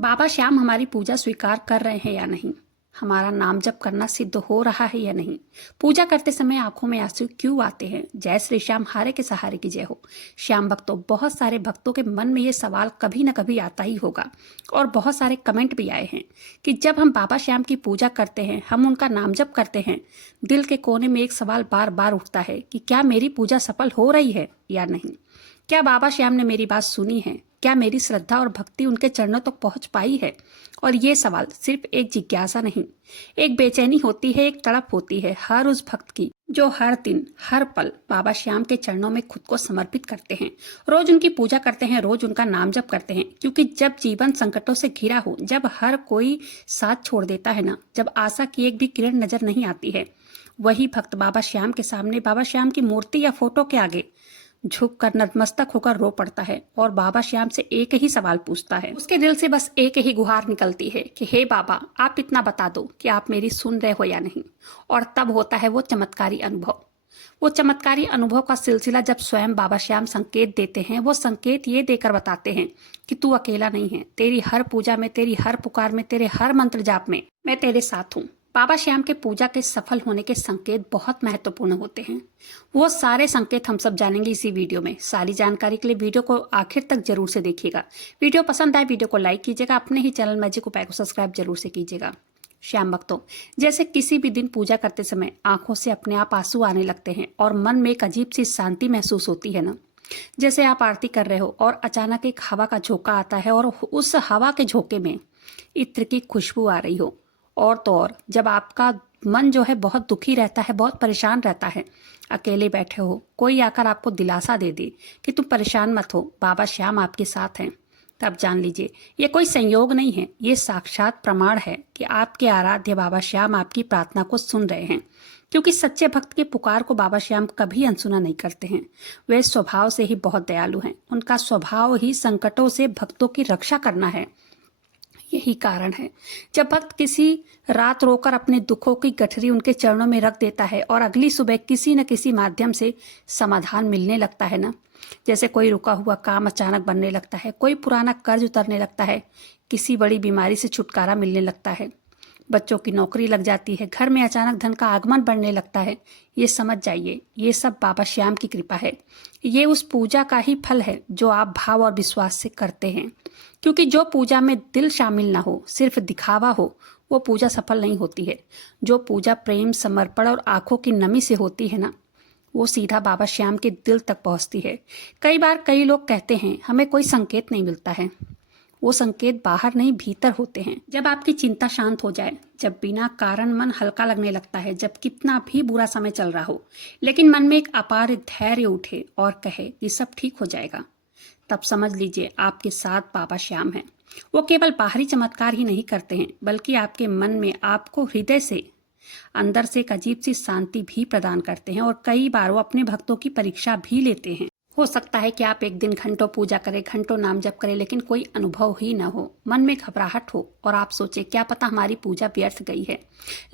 बाबा श्याम हमारी पूजा स्वीकार कर रहे हैं या नहीं, हमारा नाम जप करना सिद्ध हो रहा है या नहीं, पूजा करते समय आंखों में आंसू क्यों आते हैं। जय श्री श्याम, हारे के सहारे की जय हो। श्याम भक्तों, बहुत सारे भक्तों के मन में ये सवाल कभी न कभी आता ही होगा और बहुत सारे कमेंट भी आए हैं कि जब हम बाबा श्याम की पूजा करते हैं, हम उनका नाम जप करते हैं, दिल के कोने में एक सवाल बार बार उठता है कि क्या मेरी पूजा सफल हो रही है या नहीं। क्या बाबा श्याम ने मेरी बात सुनी है? क्या मेरी श्रद्धा और भक्ति उनके चरणों तक पहुंच पाई है? और ये सवाल सिर्फ एक जिज्ञासा नहीं, एक बेचैनी होती है, एक तड़प होती है हर उस भक्त की जो हर दिन हर पल बाबा श्याम के चरणों में खुद को समर्पित करते हैं, रोज उनकी पूजा करते हैं, रोज उनका नाम जप करते हैं। क्योंकि जब जीवन संकटों से घिरा हो, जब हर कोई साथ छोड़ देता है ना, जब आशा की एक भी किरण नजर नहीं आती है, वही भक्त बाबा श्याम के सामने, बाबा श्याम की मूर्ति या फोटो के आगे झुककर नतमस्तक होकर रो पड़ता है और बाबा श्याम से एक ही सवाल पूछता है। उसके दिल से बस एक ही गुहार निकलती है कि हे बाबा, आप इतना बता दो कि आप मेरी सुन रहे हो या नहीं। और तब होता है वो चमत्कारी अनुभव। वो चमत्कारी अनुभव का सिलसिला जब स्वयं बाबा श्याम संकेत देते हैं। वो संकेत ये देकर बताते हैं कि तू अकेला नहीं है, तेरी हर पूजा में, तेरी हर पुकार में, तेरे हर मंत्र जाप में मैं तेरे साथ हूँ। बाबा श्याम के पूजा के सफल होने के संकेत बहुत महत्वपूर्ण होते हैं। वो सारे संकेत हम सब जानेंगे इसी वीडियो में। सारी जानकारी के लिए वीडियो को आखिर तक जरूर से देखिएगा। वीडियो पसंद आए वीडियो को लाइक कीजिएगा, अपने ही चैनल मैजिक उपाय को सब्सक्राइब जरूर से कीजिएगा। श्याम भक्तों, जैसे किसी भी दिन पूजा करते समय आंखों से अपने आप आंसू आने लगते हैं और मन में एक अजीब सी शांति महसूस होती है ना। जैसे आप आरती कर रहे हो और अचानक एक हवा का झोंका आता है और उस हवा के झोंके में इत्र की खुशबू आ रही हो। और तो और जब आपका मन जो है बहुत दुखी रहता है, बहुत परेशान रहता है, अकेले बैठे हो, कोई आकर आपको दिलासा दे दे कि तुम परेशान मत हो, बाबा श्याम आपके साथ हैं, तब जान लीजिए ये कोई संयोग नहीं है, ये साक्षात प्रमाण है कि आपके आराध्य बाबा श्याम आपकी प्रार्थना को सुन रहे हैं। क्योंकि सच्चे भक्त के पुकार को बाबा श्याम कभी अनसुना नहीं करते हैं। वे स्वभाव से ही बहुत दयालु हैं। उनका स्वभाव ही संकटों से भक्तों की रक्षा करना है। यही कारण है जब भक्त किसी रात रोकर अपने दुखों की गठरी उनके चरणों में रख देता है और अगली सुबह किसी न किसी माध्यम से समाधान मिलने लगता है ना। जैसे कोई रुका हुआ काम अचानक बनने लगता है, कोई पुराना कर्ज उतरने लगता है, किसी बड़ी बीमारी से छुटकारा मिलने लगता है, बच्चों की नौकरी लग जाती है, घर में अचानक धन का आगमन बढ़ने लगता है। ये समझ जाइए, ये सब बाबा श्याम की कृपा है। ये उस पूजा का ही फल है जो आप भाव और विश्वास से करते हैं। क्योंकि जो पूजा में दिल शामिल ना हो, सिर्फ दिखावा हो, वो पूजा सफल नहीं होती है। जो पूजा प्रेम, समर्पण और आंखों की नमी से होती है ना, वो सीधा बाबा श्याम के दिल तक पहुंचती है। कई बार कई लोग कहते हैं हमें कोई संकेत नहीं मिलता है। वो संकेत बाहर नहीं, भीतर होते हैं। जब आपकी चिंता शांत हो जाए, जब बिना कारण मन हल्का लगने लगता है, जब कितना भी बुरा समय चल रहा हो लेकिन मन में एक अपार धैर्य उठे और कहे कि सब ठीक हो जाएगा, तब समझ लीजिए आपके साथ बाबा श्याम हैं। वो केवल बाहरी चमत्कार ही नहीं करते हैं, बल्कि आपके मन में, आपको हृदय से अंदर से एक अजीब सी शांति भी प्रदान करते हैं। और कई बार वो अपने भक्तों की परीक्षा भी लेते हैं। हो सकता है कि आप एक दिन घंटों पूजा करें, घंटों नाम जप करें, लेकिन कोई अनुभव ही ना हो, मन में घबराहट हो और आप सोचे क्या पता हमारी पूजा व्यर्थ गई है।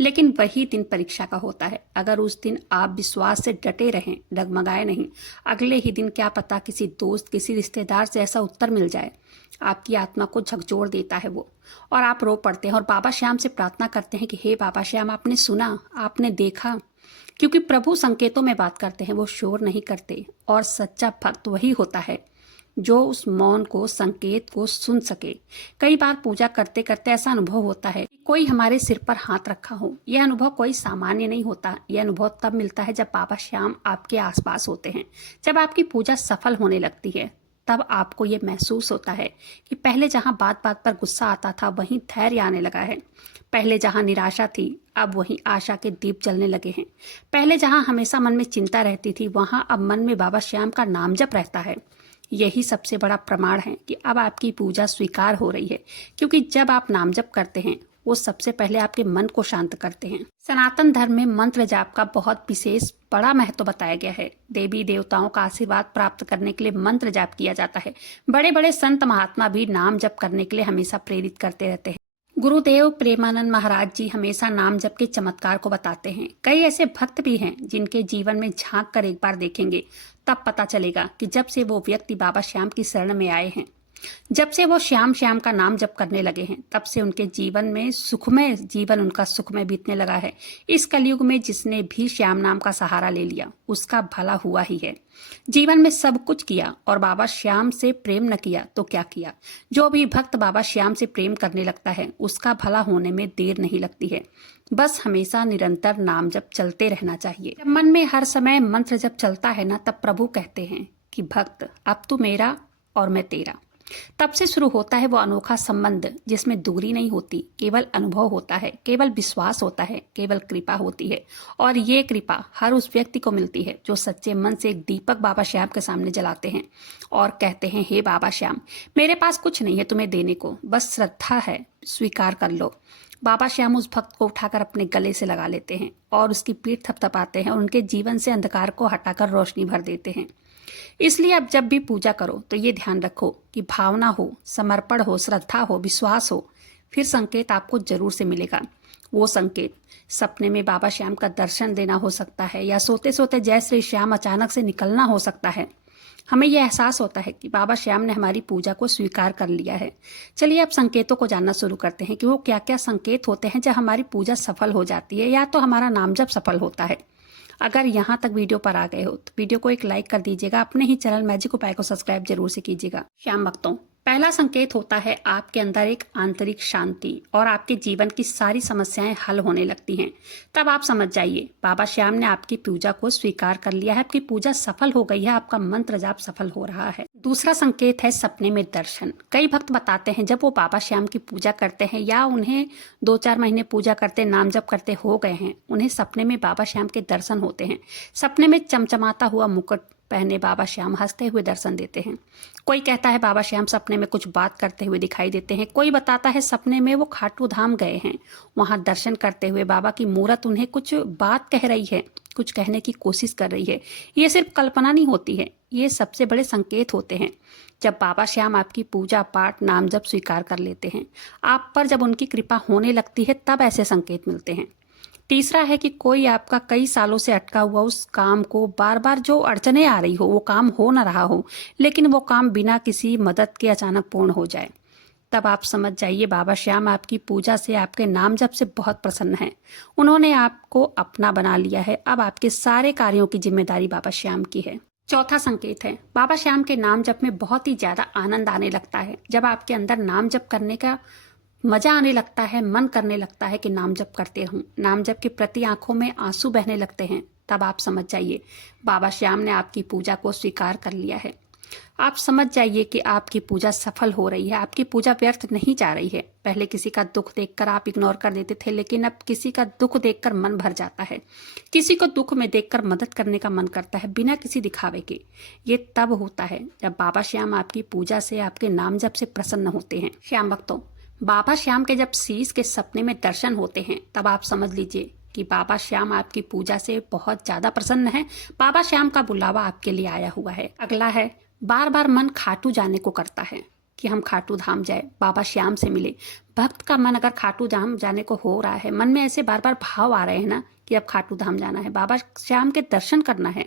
लेकिन वही दिन परीक्षा का होता है। अगर उस दिन आप विश्वास से डटे रहें, डगमगाए नहीं, अगले ही दिन क्या पता किसी दोस्त, किसी रिश्तेदार से ऐसा उत्तर मिल जाए, आपकी आत्मा को झकझोर देता है वो, और आप रो पड़ते हैं और बाबा श्याम से प्रार्थना करते हैं कि हे बाबा श्याम, आपने सुना, आपने देखा। क्योंकि प्रभु संकेतों में बात करते हैं, वो शोर नहीं करते। और सच्चा भक्त वही होता है जो उस मौन को, संकेत को सुन सके। कई बार पूजा करते करते ऐसा अनुभव होता है कि कोई हमारे सिर पर हाथ रखा हो। यह अनुभव कोई सामान्य नहीं होता। यह अनुभव तब मिलता है जब बाबा श्याम आपके आसपास होते हैं। जब आपकी पूजा सफल होने लगती है, तब आपको ये महसूस होता है कि पहले जहां बात बात पर गुस्सा आता था, वहीं धैर्य आने लगा है। पहले जहां निराशा थी, अब वहीं आशा के दीप जलने लगे हैं। पहले जहां हमेशा मन में चिंता रहती थी, वहां अब मन में बाबा श्याम का नाम जप रहता है। यही सबसे बड़ा प्रमाण है कि अब आपकी पूजा स्वीकार हो रही है। क्योंकि जब आप नाम जप करते हैं, वो सबसे पहले आपके मन को शांत करते हैं। सनातन धर्म में मंत्र जाप का बहुत विशेष बड़ा महत्व बताया गया है। देवी देवताओं का आशीर्वाद प्राप्त करने के लिए मंत्र जाप किया जाता है। बड़े बड़े संत महात्मा भी नाम जप करने के लिए हमेशा प्रेरित करते रहते हैं। गुरुदेव प्रेमानंद महाराज जी हमेशा नाम जप के चमत्कार को बताते हैं। कई ऐसे भक्त भी हैं जिनके जीवन में झांक कर एक बार देखेंगे, तब पता चलेगा कि जब से वो व्यक्ति बाबा श्याम की शरण में आए हैं, जब से वो श्याम श्याम का नाम जप करने लगे हैं, तब से उनके जीवन में सुखमय जीवन उनका सुखमय बीतने लगा है। इस कलयुग में जिसने भी श्याम नाम का सहारा ले लिया उसका भला हुआ ही है। जीवन में सब कुछ किया और बाबा श्याम से प्रेम न किया तो क्या किया। जो भी भक्त बाबा श्याम से प्रेम करने लगता है उसका भला होने में देर नहीं लगती है। बस हमेशा निरंतर नाम जप चलते रहना चाहिए। जब मन में हर समय मंत्र जप चलता है ना, तब प्रभु कहते हैं कि भक्त अब तू मेरा और मैं तेरा। तब से शुरू होता है वो अनोखा संबंध जिसमें दूरी नहीं होती, केवल अनुभव होता है, केवल विश्वास होता है, केवल कृपा होती है। और ये कृपा हर उस व्यक्ति को मिलती है जो सच्चे मन से एक दीपक बाबा श्याम के सामने जलाते हैं और कहते हैं, हे बाबा श्याम, मेरे पास कुछ नहीं है तुम्हें देने को, बस श्रद्धा है, स्वीकार कर लो। बाबा श्याम उस भक्त को उठाकर अपने गले से लगा लेते हैं और उसकी पीठ थपथपाते हैं और उनके जीवन से अंधकार को हटाकर रोशनी भर देते हैं। इसलिए अब जब भी पूजा करो तो ये ध्यान रखो कि भावना हो, समर्पण हो, श्रद्धा हो, विश्वास हो, फिर संकेत आपको जरूर से मिलेगा। वो संकेत सपने में बाबा श्याम का दर्शन देना हो सकता है या सोते सोते जय श्री श्याम अचानक से निकलना हो सकता है। हमें यह एहसास होता है कि बाबा श्याम ने हमारी पूजा को स्वीकार कर लिया है। चलिए अब संकेतों को जानना शुरू करते हैं कि वो क्या क्या संकेत होते हैं जब हमारी पूजा सफल हो जाती है या तो हमारा नाम जप सफल होता है। अगर यहाँ तक वीडियो पर आ गए हो तो वीडियो को एक लाइक कर दीजिएगा। अपने ही चैनल मैजिक उपाय को सब्सक्राइब जरूर से कीजिएगा। श्याम भक्तों, पहला संकेत होता है आपके अंदर एक आंतरिक शांति और आपके जीवन की सारी समस्याएं हल होने लगती हैं। तब आप समझ जाइए बाबा श्याम ने आपकी पूजा को स्वीकार कर लिया है, आपकी पूजा सफल हो गई है, आपका मंत्र जाप सफल हो रहा है। दूसरा संकेत है सपने में दर्शन। कई भक्त बताते हैं जब वो बाबा श्याम की पूजा करते हैं या उन्हें 2-4 महीने पूजा करते नाम जप करते हो गए हैं, उन्हें सपने में बाबा श्याम के दर्शन होते हैं। सपने में चमचमाता हुआ मुकुट पहने बाबा श्याम हंसते हुए दर्शन देते हैं। कोई कहता है बाबा श्याम सपने में कुछ बात करते हुए दिखाई देते हैं। कोई बताता है सपने में वो खाटू धाम गए हैं, वहां दर्शन करते हुए बाबा की मूरत उन्हें कुछ बात कह रही है, कुछ कहने की कोशिश कर रही है। ये सिर्फ कल्पना नहीं होती है, ये सबसे बड़े संकेत होते हैं जब बाबा श्याम आपकी पूजा पाठ नाम जप स्वीकार कर लेते हैं। आप पर जब उनकी कृपा होने लगती है तब ऐसे संकेत मिलते हैं। तीसरा है कि कोई आपका कई सालों से अटका हुआ उस काम को बार बार जो अड़चने आ रही हो, वो काम हो ना रहा हो, लेकिन वो काम बिना किसी मदद के अचानक पूर्ण हो जाए। तब आप समझ जाइए बाबा श्याम आपकी पूजा से, आपके नाम जप से बहुत प्रसन्न हैं। उन्होंने आपको अपना बना लिया है। अब आपके सारे कार्यों की जिम्मेदारी बाबा श्याम की है। चौथा संकेत है बाबा श्याम के नाम जप में बहुत ही ज्यादा आनंद आने लगता है। जब आपके अंदर नाम जप करने का मजा आने लगता है, मन करने लगता है कि नाम जप करते रहूं, नाम जप के प्रति आंखों में आंसू बहने लगते हैं, तब आप समझ जाइए बाबा श्याम ने आपकी पूजा को स्वीकार कर लिया है। आप समझ जाइए कि आपकी पूजा सफल हो रही है, आपकी पूजा व्यर्थ नहीं जा रही है। पहले किसी का दुख देखकर आप इग्नोर कर देते थे, लेकिन अब किसी का दुख देखकर मन भर जाता है। किसी को दुख में देखकर मदद करने का मन करता है बिना किसी दिखावे के। ये तब होता है जब बाबा श्याम आपकी पूजा से, आपके नाम जप से प्रसन्न होते हैं। श्याम भक्तों, बाबा श्याम के जब शीश के सपने में दर्शन होते हैं तब आप समझ लीजिए कि बाबा श्याम आपकी पूजा से बहुत ज्यादा प्रसन्न है। बाबा श्याम का बुलावा आपके लिए आया हुआ है। अगला है बार बार मन खाटू जाने को करता है कि हम खाटू धाम जाए, बाबा श्याम से मिले। भक्त का मन अगर खाटू धाम जाने को हो रहा है, मन में ऐसे बार बार भाव आ रहे हैं ना कि अब खाटू धाम जाना है, बाबा श्याम के दर्शन करना है,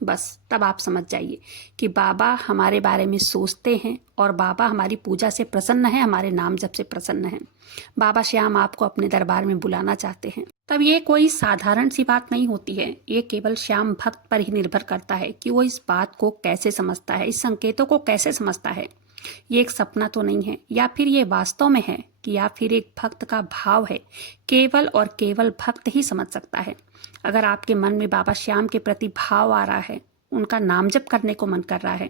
बस तब आप समझ जाइए कि बाबा हमारे बारे में सोचते हैं और बाबा हमारी पूजा से प्रसन्न है, हमारे नाम जप से प्रसन्न है। बाबा श्याम आपको अपने दरबार में बुलाना चाहते हैं। तब ये कोई साधारण सी बात नहीं होती है, ये केवल श्याम भक्त पर ही निर्भर करता है कि वो इस बात को कैसे समझता है, इस संकेतों को कैसे समझता है। ये एक सपना तो नहीं है, या फिर ये वास्तव में है कि या फिर एक भक्त का भाव है। केवल और केवल भक्त ही समझ सकता है। अगर आपके मन में बाबा श्याम के प्रति भाव आ रहा है, उनका नाम जप करने को मन कर रहा है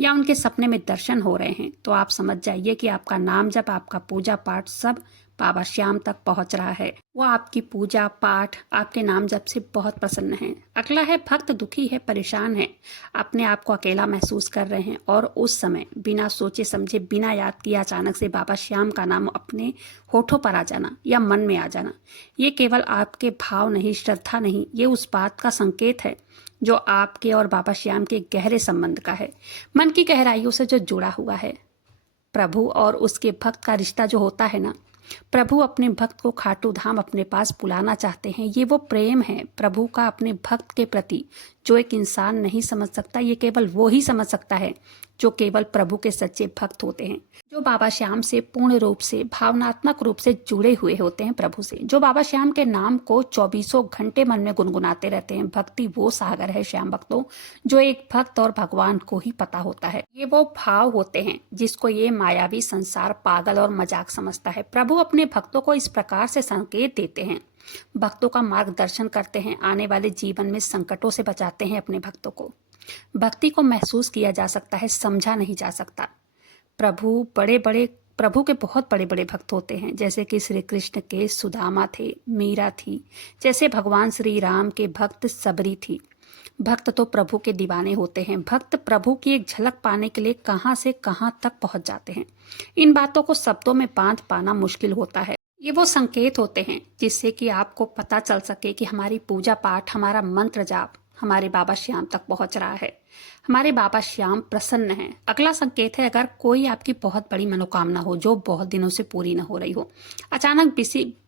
या उनके सपने में दर्शन हो रहे हैं, तो आप समझ जाइए कि आपका नाम जप, आपका पूजा पाठ सब बाबा श्याम तक पहुंच रहा है। वो आपकी पूजा पाठ, आपके नाम जप से बहुत प्रसन्न है। अगला है भक्त दुखी है, परेशान है, अपने आप को अकेला महसूस कर रहे हैं और उस समय बिना सोचे समझे, बिना याद किए अचानक से बाबा श्याम का नाम अपने होठों पर आ जाना या मन में आ जाना, ये केवल आपके भाव नहीं, श्रद्धा नहीं, ये उस बात का संकेत है जो आपके और बाबा श्याम के गहरे संबंध का है, मन की गहराइयों से जो जुड़ा हुआ है। प्रभु और उसके भक्त का रिश्ता जो होता है ना, प्रभु अपने भक्त को खाटू धाम अपने पास बुलाना चाहते हैं। ये वो प्रेम है प्रभु का अपने भक्त के प्रति जो एक इंसान नहीं समझ सकता, ये केवल वो ही समझ सकता है जो केवल प्रभु के सच्चे भक्त होते हैं, जो बाबा श्याम से पूर्ण रूप से भावनात्मक रूप से जुड़े हुए होते हैं प्रभु से, जो बाबा श्याम के नाम को 24 घंटे मन में गुनगुनाते रहते हैं। भक्ति वो सागर है श्याम भक्तों, जो एक भक्त और भगवान को ही पता होता है। ये वो भाव होते हैं जिसको ये मायावी संसार पागल और मजाक समझता है। प्रभु अपने भक्तों को इस प्रकार से संकेत देते हैं, भक्तों का मार्गदर्शन करते हैं, आने वाले जीवन में संकटों से बचाते हैं अपने भक्तों को। भक्ति को महसूस किया जा सकता है, समझा नहीं जा सकता। प्रभु के बहुत बड़े बड़े भक्त होते हैं, जैसे कि श्री कृष्ण के सुदामा थे, मीरा थी, जैसे भगवान श्री राम के भक्त सबरी थी। भक्त तो प्रभु के दीवाने होते हैं। भक्त प्रभु की एक झलक पाने के लिए कहां से कहां तक पहुंच जाते हैं। इन बातों को शब्दों में बांध पाना मुश्किल होता है। ये वो संकेत होते हैं जिससे कि आपको पता चल सके कि हमारी पूजा पाठ, हमारा मंत्र जाप हमारे बाबा श्याम तक पहुंच रहा है, हमारे बाबा श्याम प्रसन्न हैं। अगला संकेत है, अगर कोई आपकी बहुत बड़ी मनोकामना हो जो बहुत दिनों से पूरी न हो रही हो, अचानक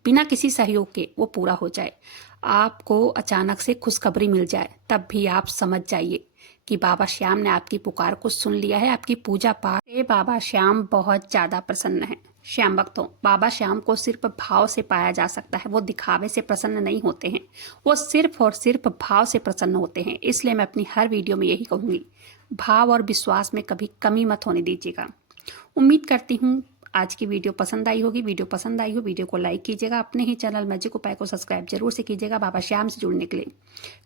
बिना किसी सहयोग के वो पूरा हो जाए, आपको अचानक से खुशखबरी मिल जाए, तब भी आप समझ जाइए कि बाबा श्याम ने आपकी पुकार को सुन लिया है। आपकी पूजा पाठ से बाबा श्याम बहुत ज्यादा प्रसन्न है। श्याम भक्तों, बाबा श्याम को सिर्फ भाव से पाया जा सकता है। वो दिखावे से प्रसन्न नहीं होते हैं, वो सिर्फ और सिर्फ भाव से प्रसन्न होते हैं। इसलिए मैं अपनी हर वीडियो में यही कहूंगी, भाव और विश्वास में कभी कमी मत होने दीजिएगा। उम्मीद करती हूँ आज की वीडियो पसंद आई होगी। वीडियो पसंद आई हो, वीडियो को लाइक कीजिएगा, अपने ही चैनल मैजिक उपाय को सब्सक्राइब जरूर से कीजिएगा बाबा श्याम से जुड़ने के लिए।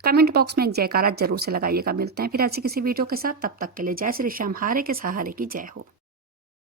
कमेंट बॉक्स में एक जयकारा जरूर से लगाइएगा। मिलते हैं फिर ऐसी किसी वीडियो के साथ, तब तक के लिए जय श्री श्याम, हारे के सहारे की जय हो।